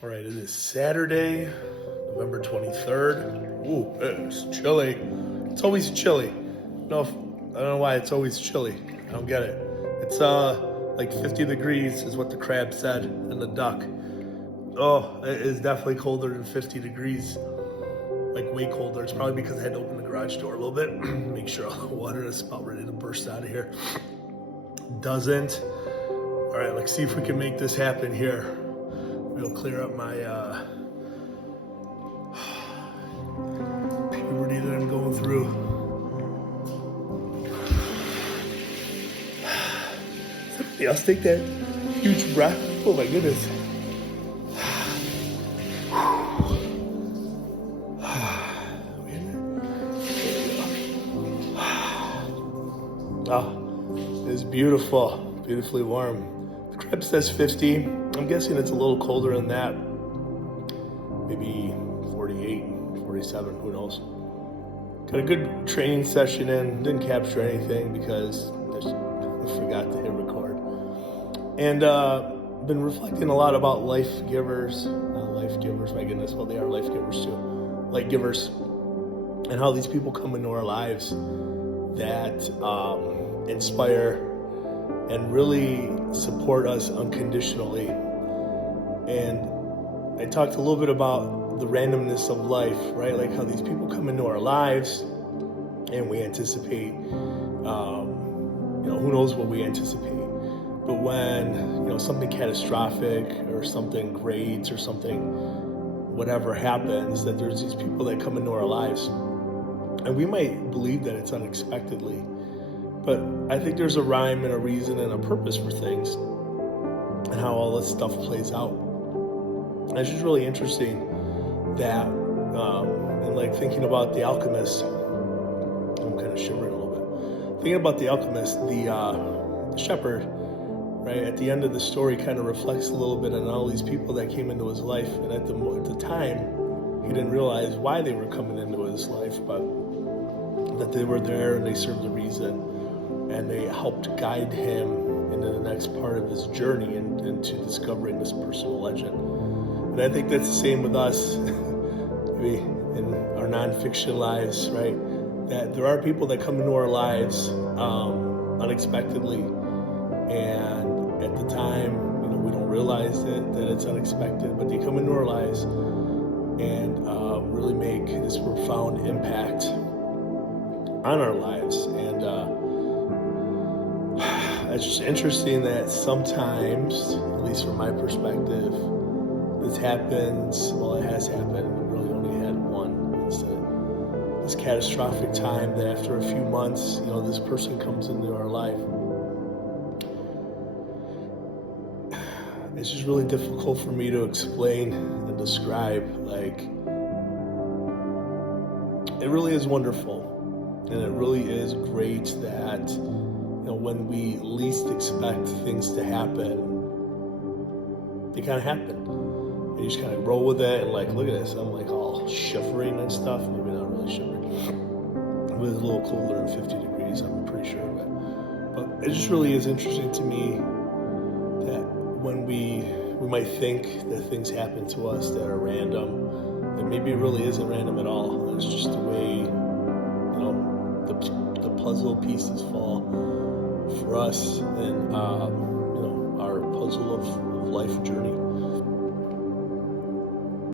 All right, it is Saturday, November 23rd. Ooh, it's chilly. It's always chilly. No, I don't know why it's always chilly. I don't get it. It's like 50 degrees is what the crab said and the duck. Oh, it is definitely colder than 50 degrees. Like way colder. It's probably because I had to open the garage door a little bit. Make sure all the water is about ready to burst out of here. Doesn't. All right, let's see if we can make this happen here. It'll clear up my puberty that I'm going through. Yeah, let's take that huge breath. Oh my goodness. Oh, it's beautiful, beautifully warm. The crib says 50. I'm guessing it's a little colder than that. Maybe 48, 47, who knows. Got a good training session in. Didn't capture anything because I forgot to hit record. And been reflecting a lot about life givers. Life givers, my goodness, well, they are life givers too. Life givers. And how these people come into our lives that inspire and really support us unconditionally. And I talked a little bit about the randomness of life, right? Like how these people come into our lives and we anticipate, who knows what we anticipate. But when, something catastrophic or something great or something, whatever happens, that there's these people that come into our lives. And we might believe that it's unexpectedly, but I think there's a rhyme and a reason and a purpose for things and how all this stuff plays out. And it's just really interesting that, and like thinking about The Alchemist, I'm kind of shivering a little bit. Thinking about The Alchemist, the shepherd, right, at the end of the story kind of reflects a little bit on all these people that came into his life. And at the time, he didn't realize why they were coming into his life, but that they were there and they served a reason. And they helped guide him into the next part of his journey and into discovering this personal legend. And I think that's the same with us, maybe in our nonfiction lives, right? That there are people that come into our lives unexpectedly, and at the time, we don't realize that it's unexpected, but they come into our lives and really make this profound impact on our lives. And it's just interesting that sometimes, at least from my perspective, this happens, well, it has happened, we really only had one incident. This catastrophic time that after a few months, this person comes into our life. It's just really difficult for me to explain and describe. Like, it really is wonderful, and it really is great that when we least expect things to happen, they kind of happen. And you just kind of roll with it and like, look at this, I'm like all shivering and stuff. Maybe not really shivering. It was a little colder than 50 degrees, I'm pretty sure of it. But it just really is interesting to me that when we might think that things happen to us that are random, that maybe it really isn't random at all. It's just the way, the puzzle pieces fall for us and our puzzle of life journey.